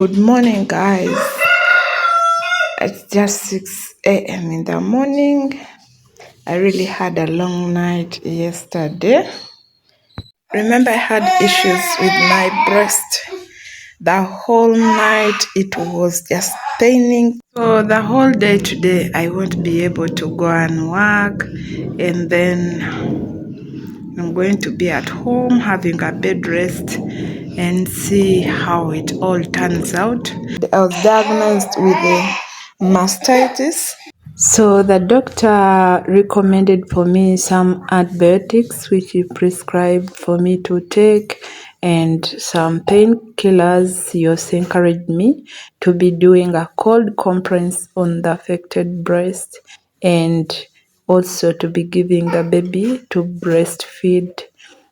Good morning, guys. It's just 6 a.m. in the morning. I really had a long night yesterday. Remember, I had issues with my breast. The whole night it was just paining. So, the whole day today, I won't be able to go and work. And then I'm going to be at home having a bed rest and see how it all turns out. I was diagnosed with mastitis. So the doctor recommended for me some antibiotics which he prescribed for me to take and some painkillers. He also encouraged me to be doing a cold compress on the affected breast and also to be giving the baby to breastfeed.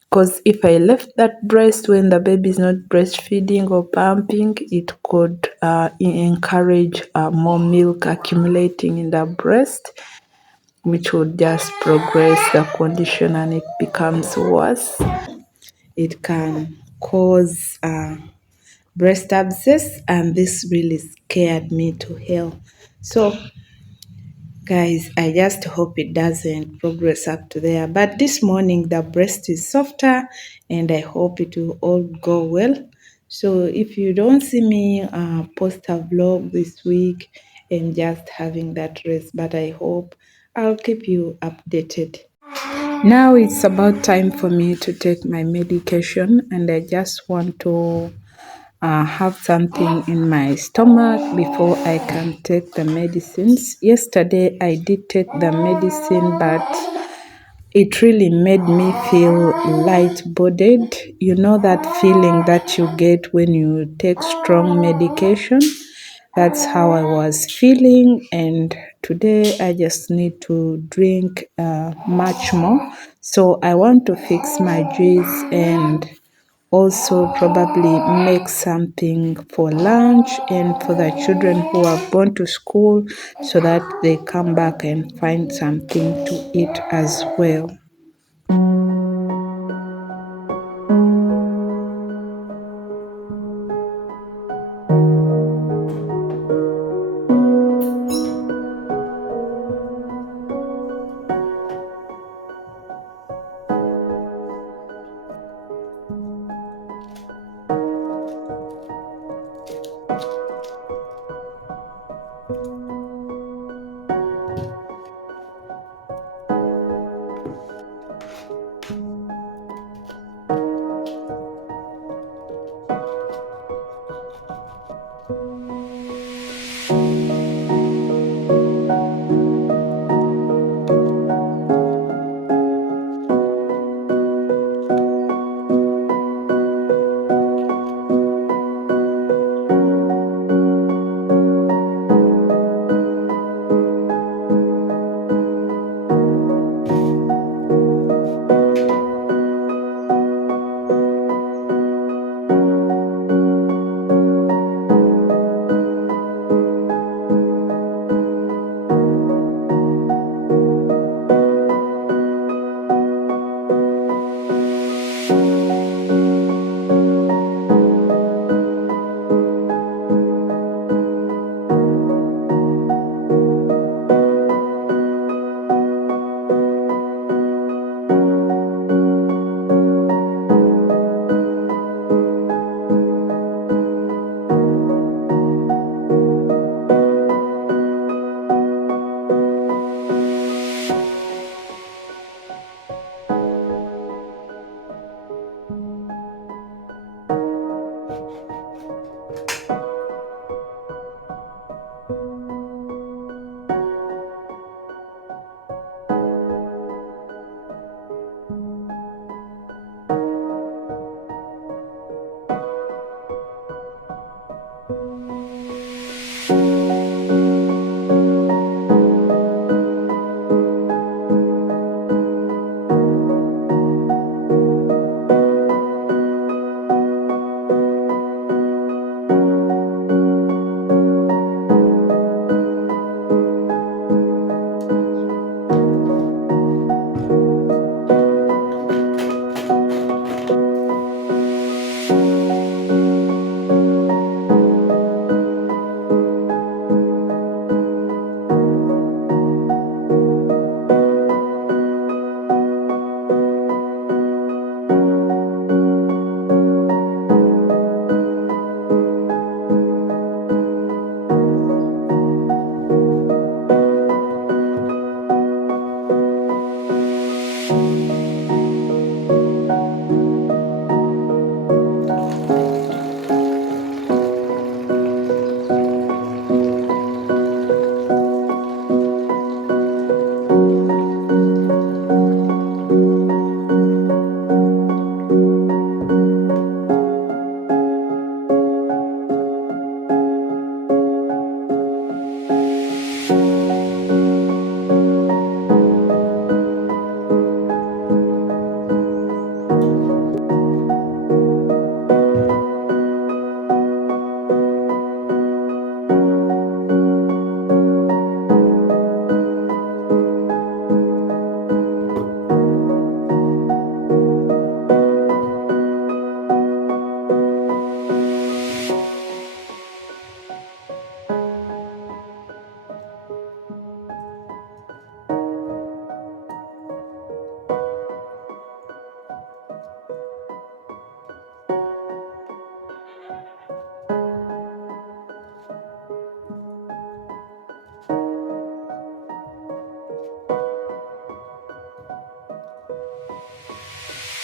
Because if I left that breast when the baby is not breastfeeding or pumping, it could encourage more milk accumulating in the breast, which would just progress the condition and it becomes worse. It can cause breast abscess, and this really scared me to hell. So guys, I just hope it doesn't progress up to there. But this morning, the breast is softer, and I hope it will all go well. So if you don't see me post a vlog this week and just having that rest, but I hope I'll keep you updated. Now it's about time for me to take my medication, and I just want to have something in my stomach before I can take the medicines. Yesterday I did take the medicine, but it really made me feel light-bodied. You know that feeling that you get when you take strong medication? That's how I was feeling, and today I just need to drink much more. So I want to fix my juice and also probably make something for lunch and for the children who have gone to school so that they come back and find something to eat as well.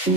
If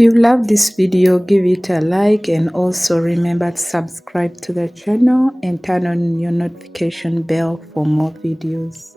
you love this video, give it a like, and also remember to subscribe to the channel and turn on your notification bell for more videos.